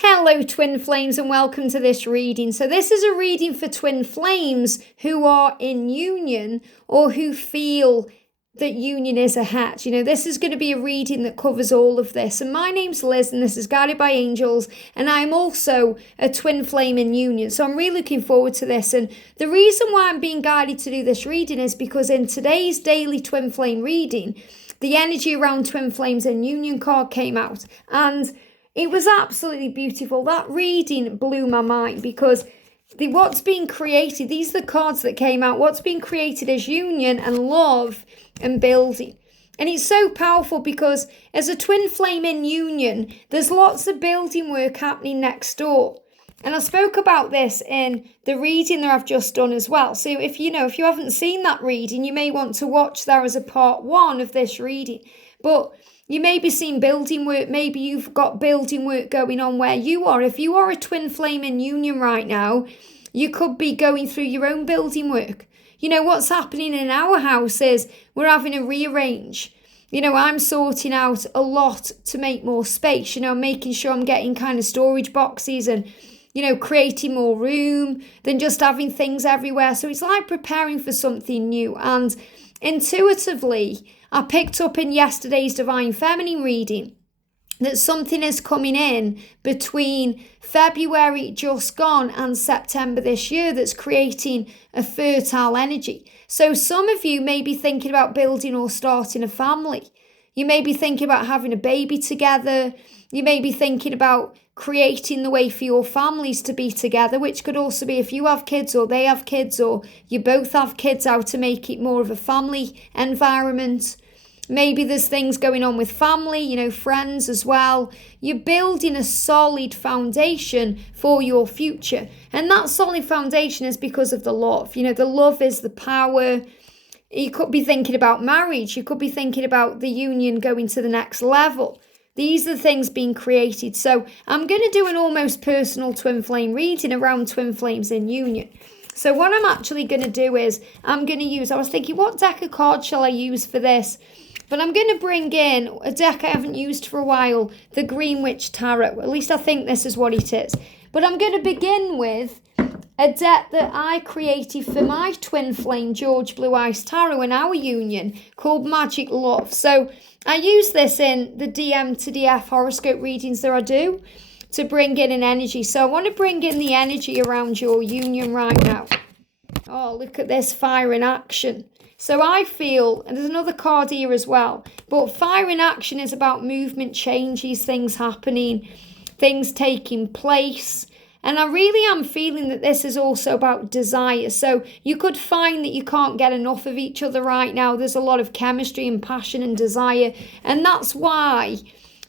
Hello twin flames and welcome to this reading. So this is a reading for twin flames who are in union or who feel that union is a hatch. This is going to be a reading that covers all of this. And my name's Liz and this is Guided by Angels, and I'm also a twin flame in union. So I'm really looking forward to this. And the reason why I'm being guided to do this reading is because in today's daily twin flame reading, the energy around twin flames in union card came out, and it was absolutely beautiful. That reading blew my mind because what's being created, these are the cards that came out, what's being created is union and love and building. And it's so powerful because as a twin flame in union, there's lots of building work happening next door. And I spoke about this in the reading that I've just done as well. So if you haven't seen that reading, you may want to watch that as a part 1 of this reading. But you may be seeing building work. Maybe you've got building work going on where you are. If you are a twin flame in union right now, you could be going through your own building work. What's happening in our house is we're having a rearrange. I'm sorting out a lot to make more space. Making sure I'm getting kind of storage boxes and, creating more room than just having things everywhere. So it's like preparing for something new. And intuitively, I picked up in yesterday's Divine Feminine reading that something is coming in between February just gone and September this year that's creating a fertile energy. So some of you may be thinking about building or starting a family. You may be thinking about having a baby together. You may be thinking about creating the way for your families to be together, which could also be if you have kids or they have kids or you both have kids, how to make it more of a family environment. Maybe there's things going on with family, friends as well. You're building a solid foundation for your future. And that solid foundation is because of the love. The love is the power. You could be thinking about marriage. You could be thinking about the union going to the next level. These are the things being created. So I'm going to do an almost personal twin flame reading around twin flames in union. So what I'm actually going to do is I was thinking, what deck of cards shall I use for this? But I'm going to bring in a deck I haven't used for a while, the Green Witch Tarot. At least I think this is what it is. But I'm going to begin with a deck that I created for my twin flame, George Blue Eyes Tarot, in our union, called Magic Love. So I use this in the DM to DF horoscope readings that I do to bring in an energy. So I want to bring in the energy around your union right now. Oh, look at this fire in action. So I feel, and there's another card here as well, but fire in action is about movement, changes, things happening, things taking place. And I really am feeling that this is also about desire. So you could find that you can't get enough of each other right now. There's a lot of chemistry and passion and desire. And that's why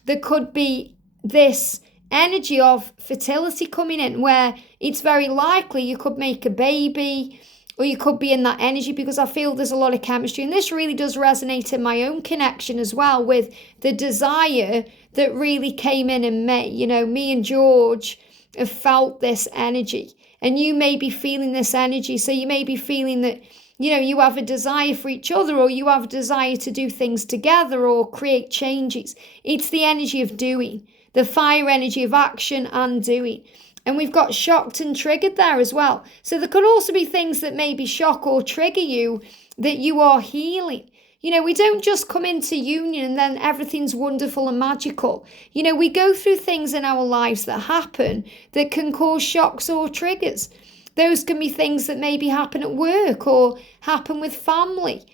there could be this energy of fertility coming in where it's very likely you could make a baby, or you could be in that energy, because I feel there's a lot of chemistry. And this really does resonate in my own connection as well with the desire that really came in May. Me and George have felt this energy, and you may be feeling this energy. So you may be feeling that, you have a desire for each other, or you have a desire to do things together or create changes. It's the energy of doing, the fire energy of action and doing. And we've got shocked and triggered there as well. So there could also be things that maybe shock or trigger you that you are healing. We don't just come into union and then everything's wonderful and magical. We go through things in our lives that happen that can cause shocks or triggers. Those can be things that maybe happen at work or happen with family.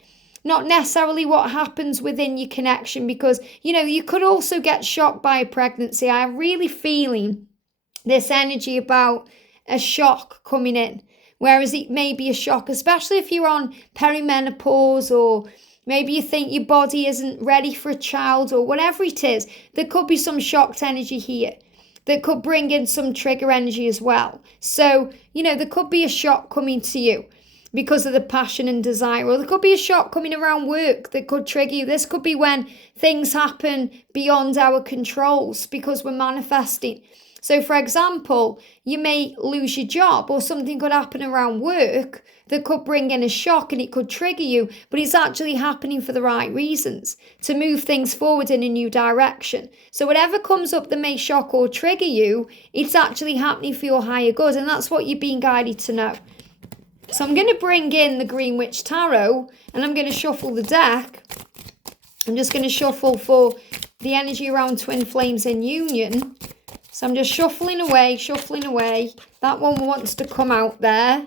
Not necessarily what happens within your connection, because, you could also get shocked by a pregnancy. I'm really feeling this energy about a shock coming in, whereas it may be a shock, especially if you're on perimenopause, or maybe you think your body isn't ready for a child, or whatever it is. There could be some shocked energy here that could bring in some trigger energy as well. So, there could be a shock coming to you because of the passion and desire, or there could be a shock coming around work that could trigger you. This could be when things happen beyond our controls because we're manifesting. So, for example, you may lose your job or something could happen around work that could bring in a shock and it could trigger you, but it's actually happening for the right reasons, to move things forward in a new direction. So whatever comes up that may shock or trigger you, it's actually happening for your higher good, and that's what you're being guided to know. So I'm going to bring in the Green Witch Tarot, and I'm going to shuffle the deck. I'm just going to shuffle for the energy around twin flames in union. So I'm just shuffling away. That one wants to come out there.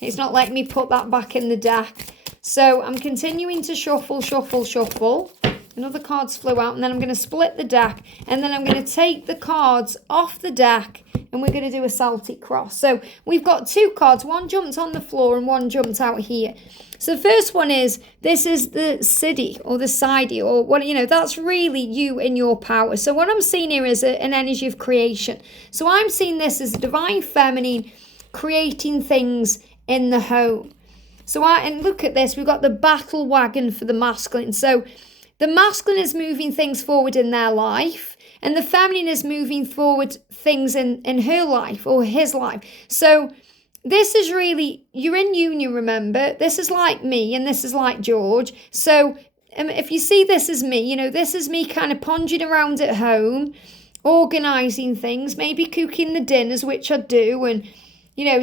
It's not letting me put that back in the deck. So I'm continuing to shuffle. Another card's flew out, and then I'm going to split the deck, and then I'm going to take the cards off the deck, and we're going to do a Celtic cross. So we've got two cards. One jumped on the floor and one jumped out here. So the first one is, this is the Siddhi or the Sidey, or what, that's really you in your power. So what I'm seeing here is an energy of creation. So I'm seeing this as a divine feminine creating things in the home. And look at this, we've got the battle wagon for the masculine. So the masculine is moving things forward in their life, and the feminine is moving forward things in her life or his life. So this is really, you're in union, remember? This is like me, and this is like George. So if you see this as me, this is me kind of ponging around at home, organising things, maybe cooking the dinners, which I do, and,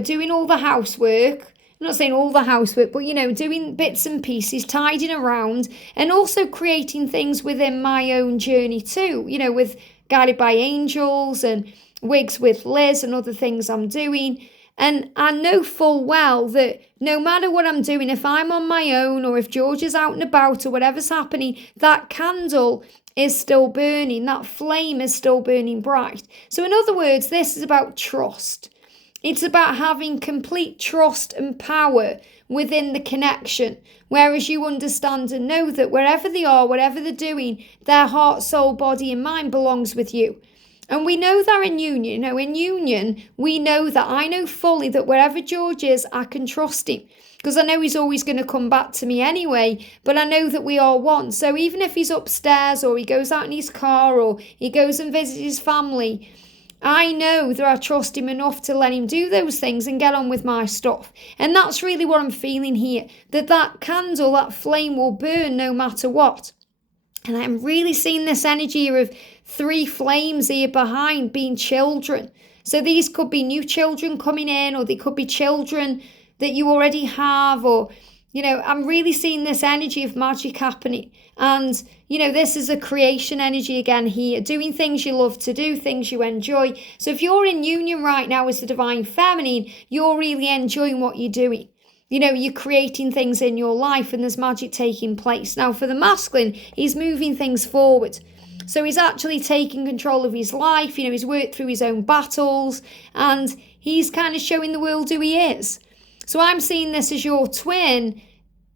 doing all the housework. I'm not saying all the housework, but, doing bits and pieces, tidying around, and also creating things within my own journey too, with Guided by Angels and Wigs with Liz and other things I'm doing. And I know full well that no matter what I'm doing, if I'm on my own or if George is out and about or whatever's happening, that candle is still burning, that flame is still burning bright. So in other words, this is about trust. It's about having complete trust and power within the connection, whereas you understand and know that wherever they are, whatever they're doing, their heart, soul, body and mind belongs with you. And we know that in union. In union, we know that. I know fully that wherever George is, I can trust him, because I know he's always going to come back to me anyway, but I know that we are one. So even if he's upstairs or he goes out in his car or he goes and visits his family, I know that I trust him enough to let him do those things and get on with my stuff. And that's really what I'm feeling here, that candle, that flame will burn no matter what. And I'm really seeing this energy of 3 flames here behind being children. So these could be new children coming in, or they could be children that you already have, or, I'm really seeing this energy of magic happening. And, this is a creation energy again here, doing things you love to do, things you enjoy. So if you're in union right now as the divine feminine, you're really enjoying what you're doing. You're creating things in your life and there's magic taking place. Now for the masculine, he's moving things forward. So he's actually taking control of his life. He's worked through his own battles and he's kind of showing the world who he is. So I'm seeing this as your twin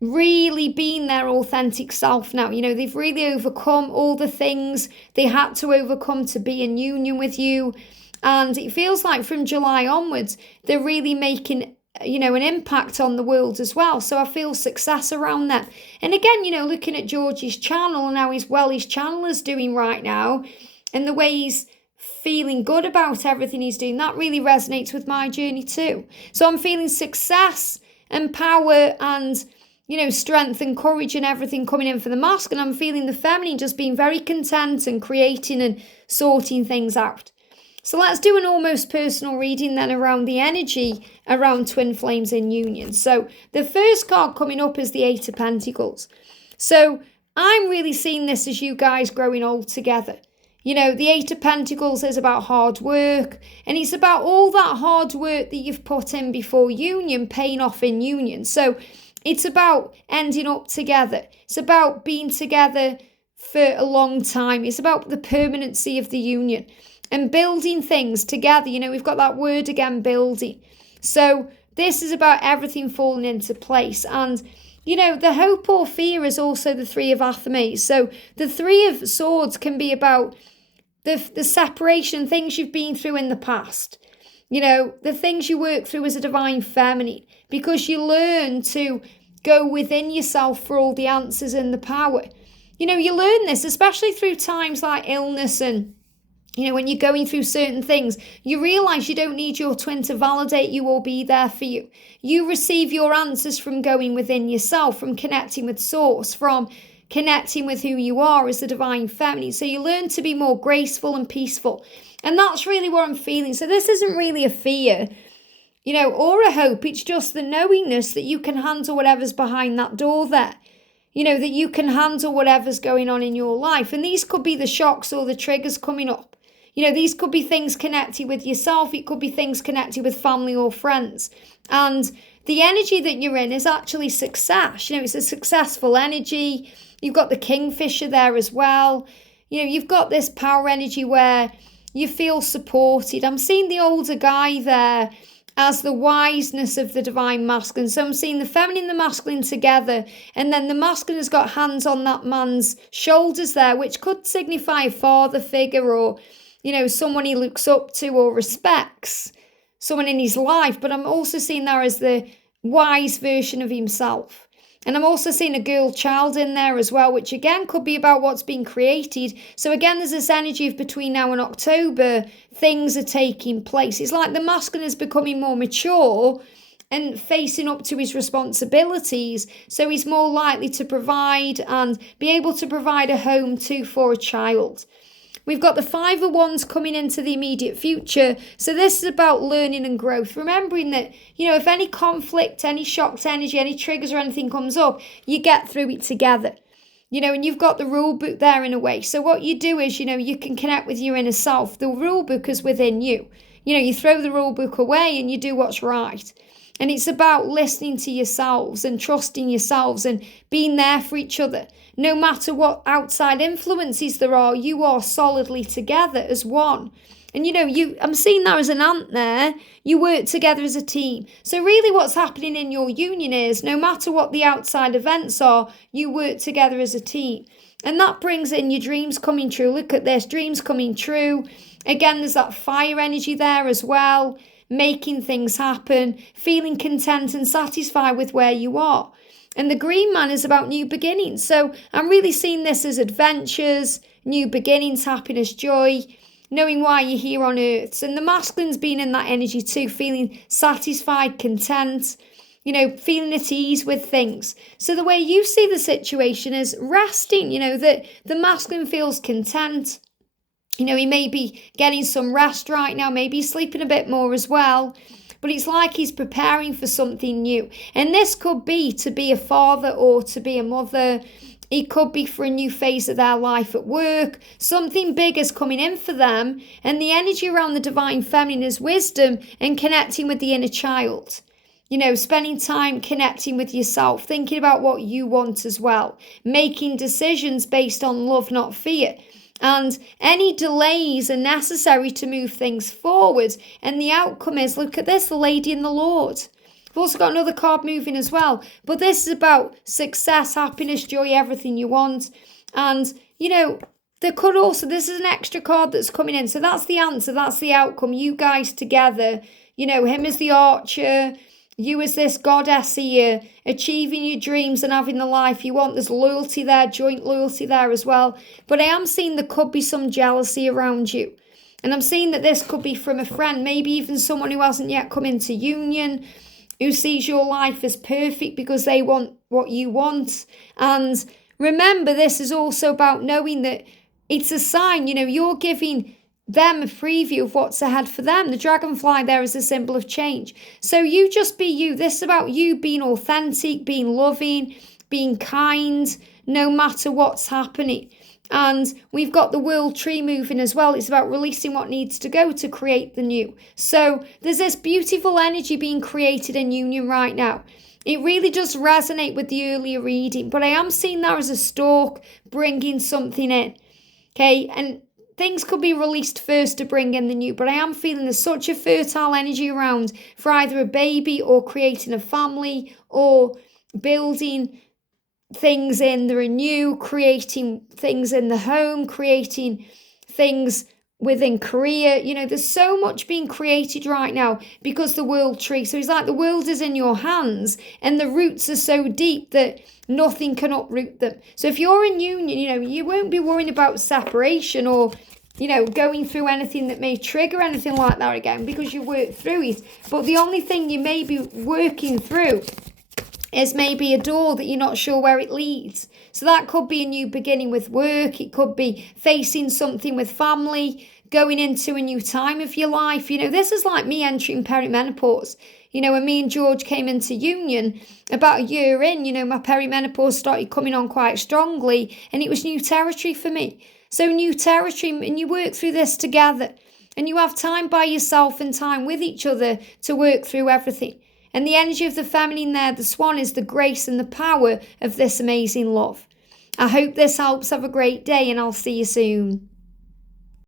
really being their authentic self now. They've really overcome all the things they had to overcome to be in union with you. And it feels like from July onwards, they're really making an impact on the world as well. So I feel success around that. And again, looking at George's channel and how his channel is doing right now, and the way he's feeling good about everything he's doing, that really resonates with my journey too. So I'm feeling success and power and, strength and courage and everything coming in for the masculine. I'm feeling the feminine just being very content and creating and sorting things out. So let's do an almost personal reading then around the energy around twin flames in union. So the first card coming up is the 8 of Pentacles. So I'm really seeing this as you guys growing old together. The 8 of Pentacles is about hard work, and it's about all that hard work that you've put in before union paying off in union. So it's about ending up together. It's about being together for a long time. It's about the permanency of the union and building things together. We've got that word again, building. So this is about everything falling into place. And, the hope or fear is also the 3 of Athames. So the 3 of Swords can be about the separation, things you've been through in the past. The things you work through as a divine feminine, because you learn to go within yourself for all the answers and the power. You learn this, especially through times like illness and When you're going through certain things, you realize you don't need your twin to validate you or be there for you. You receive your answers from going within yourself, from connecting with source, from connecting with who you are as the divine feminine. So you learn to be more graceful and peaceful. And that's really what I'm feeling. So this isn't really a fear, or a hope. It's just the knowingness that you can handle whatever's behind that door there. That you can handle whatever's going on in your life. And these could be the shocks or the triggers coming up. These could be things connected with yourself. It could be things connected with family or friends. And the energy that you're in is actually success. It's a successful energy. You've got the kingfisher there as well. You've got this power energy where you feel supported. I'm seeing the older guy there as the wiseness of the divine masculine. So I'm seeing the feminine and the masculine together, and then the masculine has got hands on that man's shoulders there, which could signify a father figure or, someone he looks up to or respects, someone in his life. But I'm also seeing there as the wise version of himself. And I'm also seeing a girl child in there as well, which again could be about what's being created. So again, there's this energy of between now and October, things are taking place. It's like the masculine is becoming more mature and facing up to his responsibilities. So he's more likely to provide and be able to provide a home too for a child. We've got the 5 of Wands coming into the immediate future. So this is about learning and growth. Remembering that, if any conflict, any shocked energy, any triggers or anything comes up, you get through it together. And you've got the rule book there in a way. So what you do is, you can connect with your inner self. The rule book is within you. You throw the rule book away and you do what's right. And it's about listening to yourselves and trusting yourselves and being there for each other. No matter what outside influences there are, you are solidly together as one. And I'm seeing that as an ant there. You work together as a team. So really what's happening in your union is no matter what the outside events are, you work together as a team. And that brings in your dreams coming true. Look at this, dreams coming true. Again, there's that fire energy there as well. Making things happen, feeling content and satisfied with where you are. And the green man is about new beginnings. So I'm really seeing this as adventures, new beginnings, happiness, joy, knowing why you're here on earth. And the masculine's been in that energy too, feeling satisfied, content, feeling at ease with things. So the way you see the situation is resting, that the masculine feels content. He may be getting some rest right now, maybe he's sleeping a bit more as well, but it's like he's preparing for something new. And this could be to be a father or to be a mother. It could be for a new phase of their life at work. Something big is coming in for them, and the energy around the divine feminine is wisdom and connecting with the inner child. Spending time connecting with yourself, thinking about what you want as well, making decisions based on love, not fear. And any delays are necessary to move things forward. And the outcome is, look at this, the Lady and the Lord. We've also got another card moving as well. But this is about success, happiness, joy, everything you want. And, there could also, this is an extra card that's coming in. So that's the answer, that's the outcome. You guys together, him as the archer, you as this goddess here, achieving your dreams and having the life you want. There's loyalty there, joint loyalty there as well. But I am seeing there could be some jealousy around you. And I'm seeing that this could be from a friend, maybe even someone who hasn't yet come into union, who sees your life as perfect because they want what you want. And remember, this is also about knowing that it's a sign, you're giving them a preview of what's ahead for them. The dragonfly there is a symbol of change. So you just be you. This is about you being authentic, being loving, being kind, no matter what's happening. And we've got the world tree moving as well. It's about releasing what needs to go to create the new. So there's this beautiful energy being created in union right now. It really does resonate with the earlier reading, but I am seeing that as a stalk bringing something in. Okay, and things could be released first to bring in the new, but I am feeling there's such a fertile energy around for either a baby or creating a family or building things in the renew, creating things in the home, creating things within career. There's so much being created right now because the world tree. So it's like the world is in your hands and the roots are so deep that nothing can uproot them. So if you're in union, you won't be worrying about separation or going through anything that may trigger anything like that again, because you work through it. But the only thing you may be working through is maybe a door that you're not sure where it leads. So that could be a new beginning with work. It could be facing something with family, going into a new time of your life. This is like me entering perimenopause. When me and George came into union about a year in, my perimenopause started coming on quite strongly, and it was new territory for me. So new territory, and you work through this together, and you have time by yourself and time with each other to work through everything. And the energy of the feminine there, the swan, is the grace and the power of this amazing love. I hope this helps. Have a great day, and I'll see you soon.